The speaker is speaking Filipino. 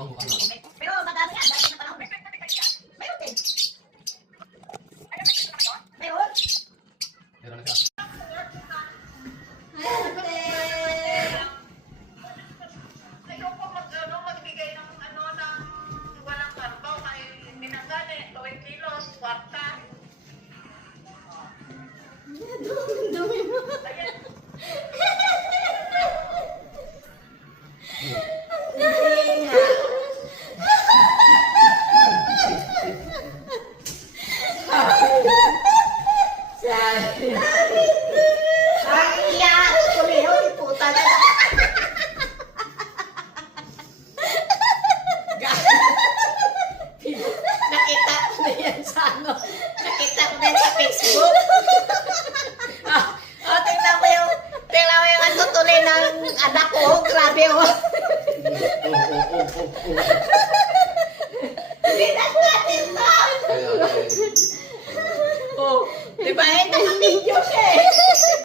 Pero madami yan, dahil na panahon. Mayroon din. Mayroon. Meron na siya. Ayoko magbigay ng walang karbaw kay minanggali, 2 kilos, kwarta. Dumi mo. Ayan. Ang iyak. Kuliho, iputa na. Nakita ko na yan sa ano. Nakita ko na yan sa Facebook. Tingnan mo yung ano tuloy ng anak ko. Grabe oh. Hindi na natin to. Oh, di ba eh, naka-video siya eh.